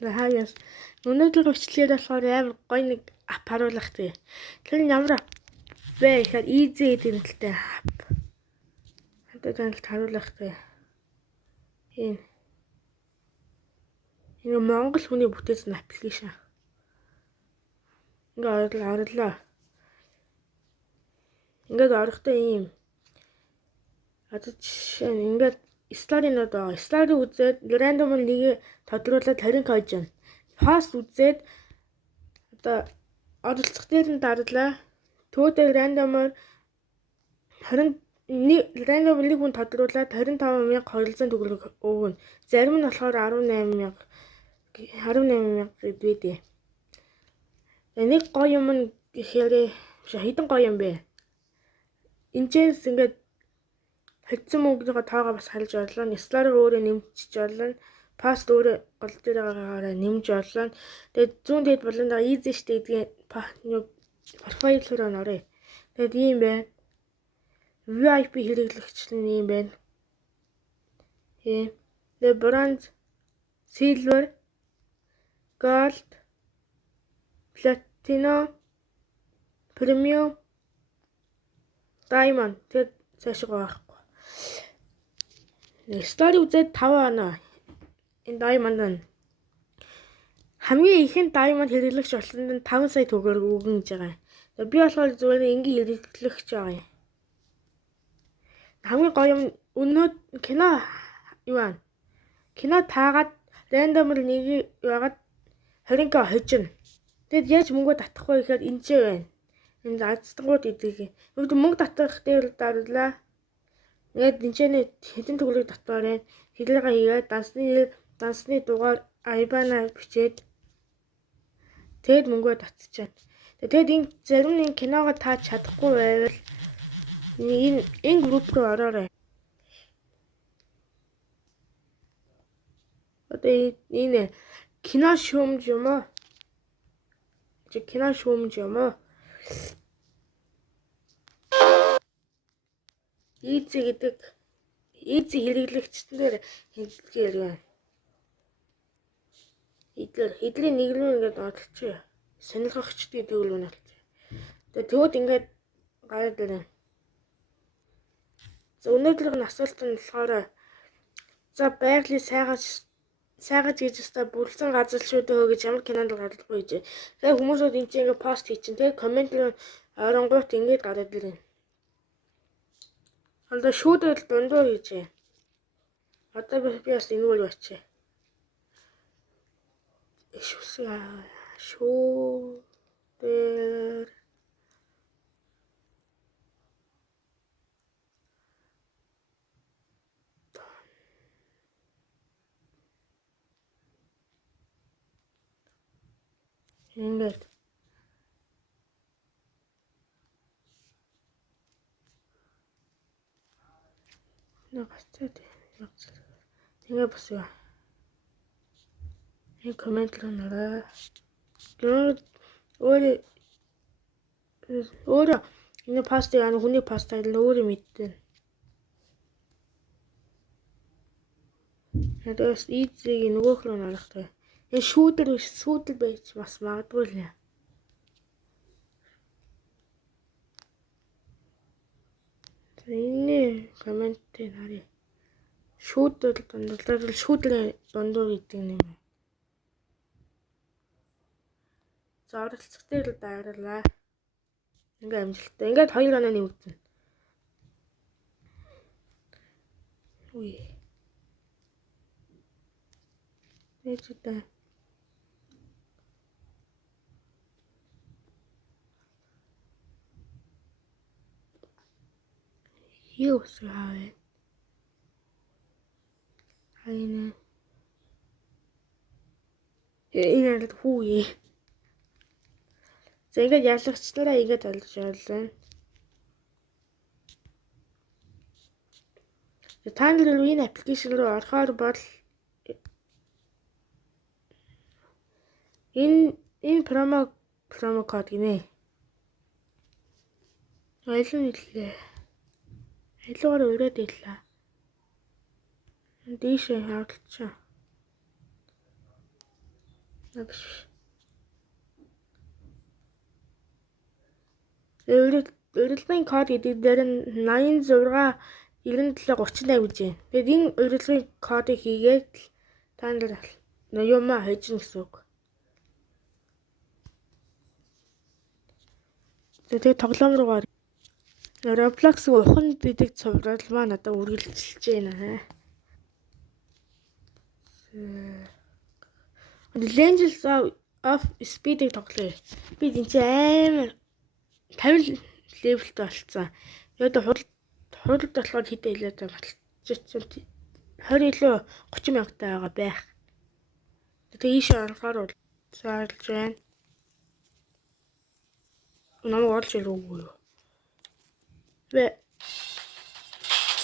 Хаяас өнөөдөр бичлэгээр болохоор амар гоё нэг ап харуулах тий. Тэр нь ямар ап вэ гэхээр easy гэдэг нэртэй ап. Одоо танилт харуулах тий. Энэ Монгол хүний бүтээсэн аппликейшн. Ингээд орлоо. Ингээд орохдоо ийм. Одоо жишээ нь ингээд story-нууд байгаа. Story үзээд random нэг тодруулаад 20 код жана. Post үзээд одоо оролцох дээр нь дарлаа. Төөдөө random-оор 21 нэг хүн тодруулаад 25,200 төгрөг өгнө. Зарим нь болохоор 18,000 гэдэг. Нэг гоё юм нь гэхээр хэдэн гоё юм бэ? Энэчээс ингээд хэдсэн мөнгөний тоогоо бас харж орлоо. Story өөрөө нэмчихэж орлоо. Post өөрөө гол дээр байгаагаараа нэмж орлоо. Тэгээд зүүн дэд болон easy штэ гэдгийг профайл руу орё. Тэгээд ийм байна. VIP хэрэглэгчлэн ийм байна. Тэгээд bronze, silver, gold, platinum, premium, diamond. Тэгээд цааш гоо байхгүй. Story үзээд 5 оноо. Энэ diamond нь хамгийн ихэнд diamond хэрэглэгч болсон нь 5 сая төгрөг өгнө гэж байгаа. Би болохоор зүгээр ингийн хэрэглэгч байгаа юм. Хамгийн гоё юм өнөө кино юу вэ? Кино таагаад рандомор нэг яагаад 20к хожино. Тэгэд яаж мөнгө татах вэ гэхээр энэ ч байна. Энэ азтангууд идэг. Өөрөөр мөнгө татах дээр дарлаа. Тэгээд энэ хэдэн төгрөг татвараа хэлээгээ хийгээд дансны дугаар айбана бичээд тэгэд мөнгөө татчихад. Тэгэд энэ зарим нэг киногоо тааж чадахгүй байвал энэ групп руу ороорой. Одоо энэ кино шүүмж юм уу? Кино шүүмж юм уу? Easy гэдэг easy хэрэглэгчтэн дээр хэлгээр байна. Хэдлийн нэг рүү ингээд орлоо. Сонирхогчд гэдэг үл үнэ. Тэгвэл ингээд гараад ирнэ. За өнөөдрийн асуулт нь болохоор за байгалийн сайгаж гэж өстой бүрлсэн газар шүү дээ гэж ямар кинонд гарахгүй гэж. Тэгээ хүмүүсүүд энэ чинь ингээд пост хийчин. Тэгээ комент руу оронгууд ингээд гараад ирнэ. Одоо шүүдэл дундуур гэж. Одоо би бас энэ үл бачаа. Шүүдэл ингээд нагацтай тэгээ бас яа. Энэ комент руу нараа. Өөр энэ пост яа хүний пост айл өөрөө мэдтэн. Надаас easy нөгөөх рүү нарахтай. Энэ шүүдэл байж бас магадгүй л яа. Энэ комменттэй нарыг шүүдэл дундуур гэдэг юм. За оролцох дээр дагарлаа. Ингээ амжилттай. Ингээд 2 оноо нэмэгдэнэ. Үе. Нэчтэй. Юу сая. Хайна. Энэ хүүе. За ингээд ялгчлаараа ингээд олж орлоо. Та нар энэ аппликейшн руу орохоор бол энэ промо код гинэ. Ойлон хэллээ. Хэлгээр өрөөд ирлээ. Дээшээ хавталчаа. Урилгын код гэдэг дээр нь 86 97 38 гэж байна. Тэгээд энэ урилгын кодыг хийгээд та нар юмаа хайжна гэсэн үг. Тэгээд тоглоом руугаа Roblox-ийн ухан бидэг цуврал маань одоо үргэлжилж байна. Legends of Speed-ийг тоглоё. Би энэ амар 50 левелтэй болцсон. Тэгээд хуралд болохоор хэдэ хэлээд баталчих. 20 илүү 30 мянгаттай байгаа байх. Тэгээд ийш орохоор заарлж байна. Намайг олж ирээгүй юу? Бэ.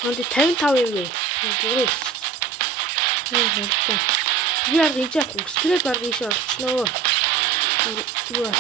Хонд 55 юм бэ. Бүрээ. Би яг энэ яг үсгээр баг ийш орчихноо. Юу.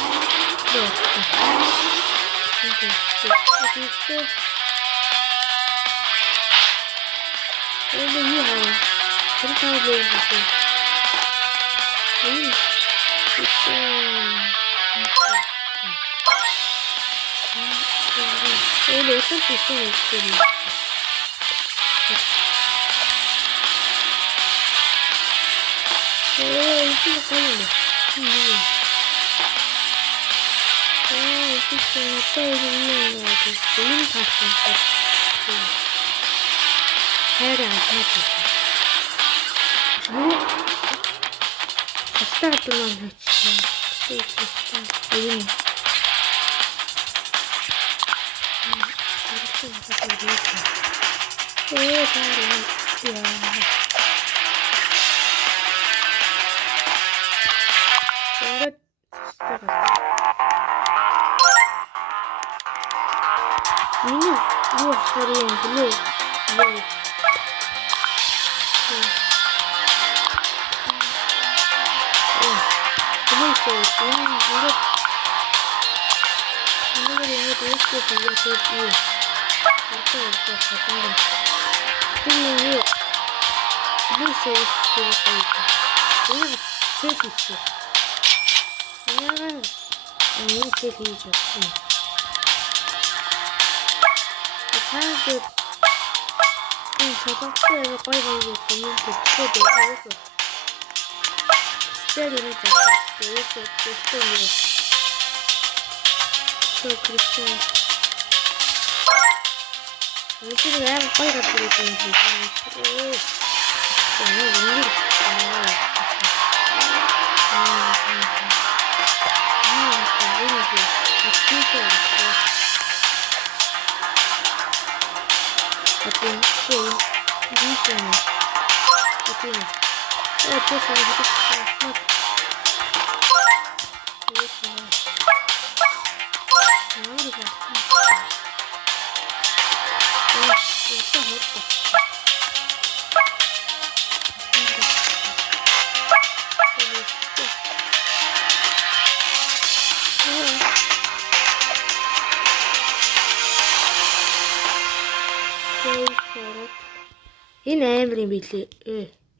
Энэ амар юм билээ.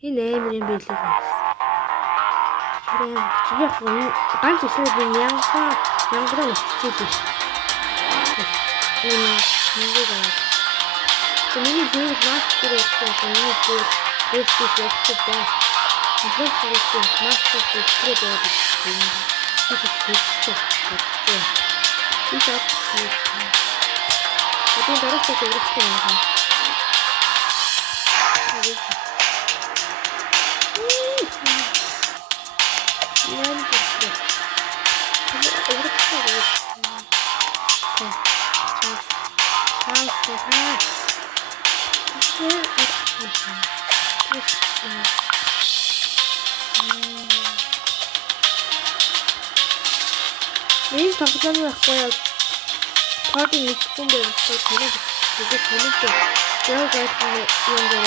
Энэ амар юм билээ. Чүрээ ганц өсөөр би мянган өсчихлээ. Миний дээр мастер гэсэн миний дээр хэвчээ байна. Хэвчээ мастер хэвчээ байдаг. Энэ тоглоом байхгүй яг кодын нэгэн дээр таныг яг гайх юм дээр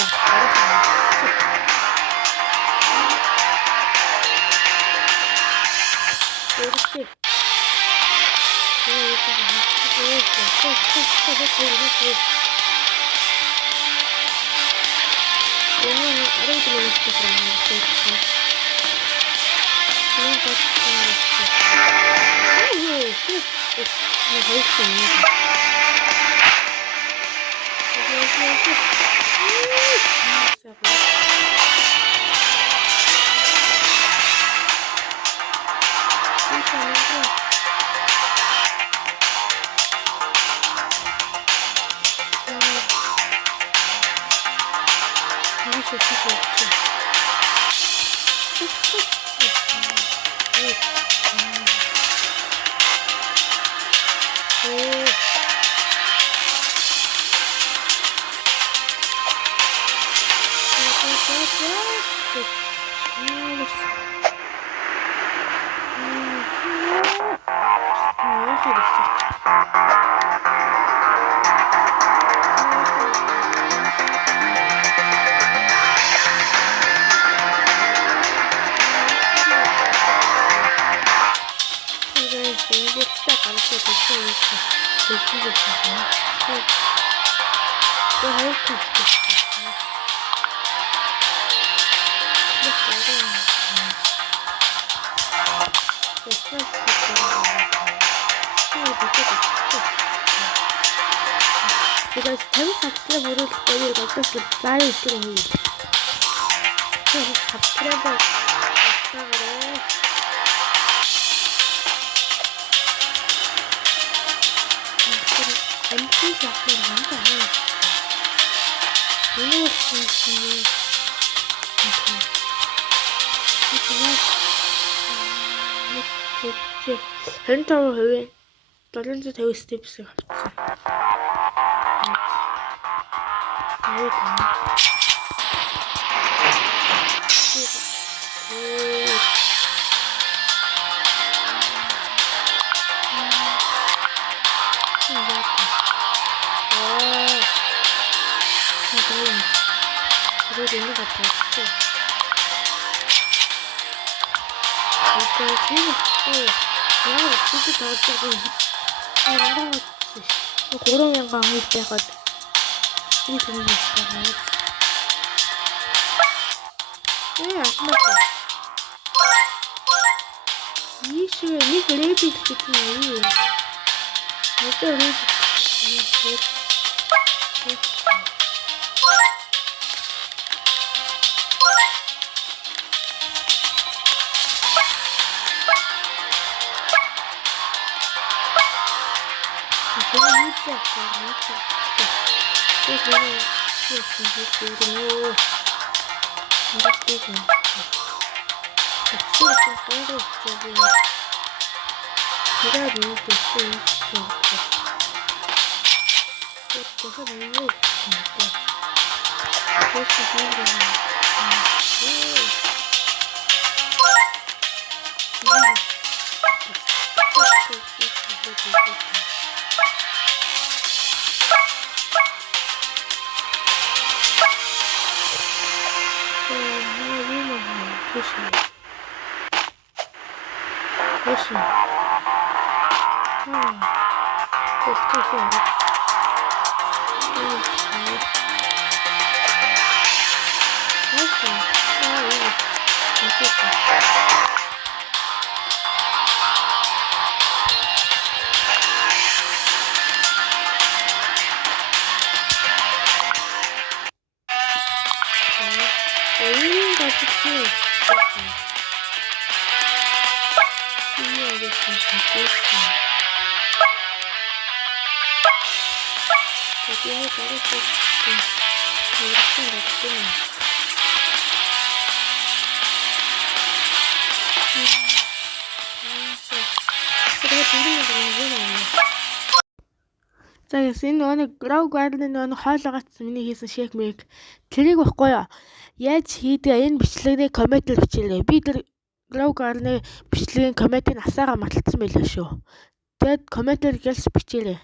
Because 10 subscriber will also live streaming. Subscriber MP 작품 완전 안 해요. 너무 열심히 현타로 해외 다른 데 되고 스텝스 같이 그래도 있는 것 같아. 일단 재밌고 그냥 진짜 다 조금 양강 같이 고런 양강 할 때가 이 좋은 거 있잖아요. 안 맞다. 이 시간에 니 그레이비 있겠지. 어때 그레이비? За энэ нэг Grow Garden нэг хоолоо гацсан миний хийсэн shake make тэрийг баггүй юу? Яаж хийдэг энэ бичлэгний комментээр бичээрэй. Би тэр Grow Garden бичлэгийн комментийг асаагаа мартсан байлаа шүү. Тэгэд комментээр гэлс бичээрэй.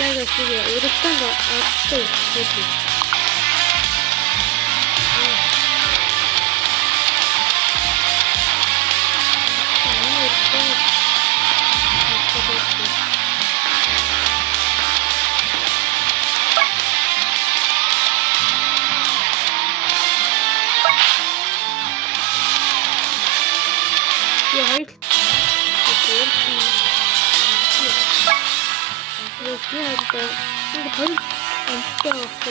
내가 지금 어렵다는 거 알고 있거든. Ja, halt. 근데 바로 안 붙어갖고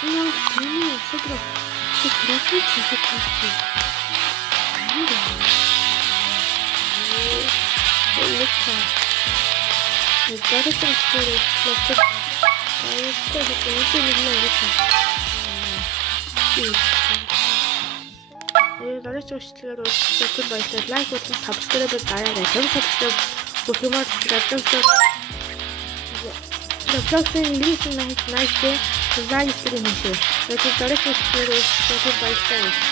그냥 재미는 없어더라. 그렇게 재밌었지. 아니다. 이렇게 나를 좀 시켜야 돼. 나를 시켜서 재밌게 놀라 이렇게. 나를 좀 시켜야 돼. 그 말때 라이크 버튼 subscribe 나야 돼. 그럼 subscribe 뭐 그만 좀 The person listening nice day, the value student issue. Let it directly to the by space.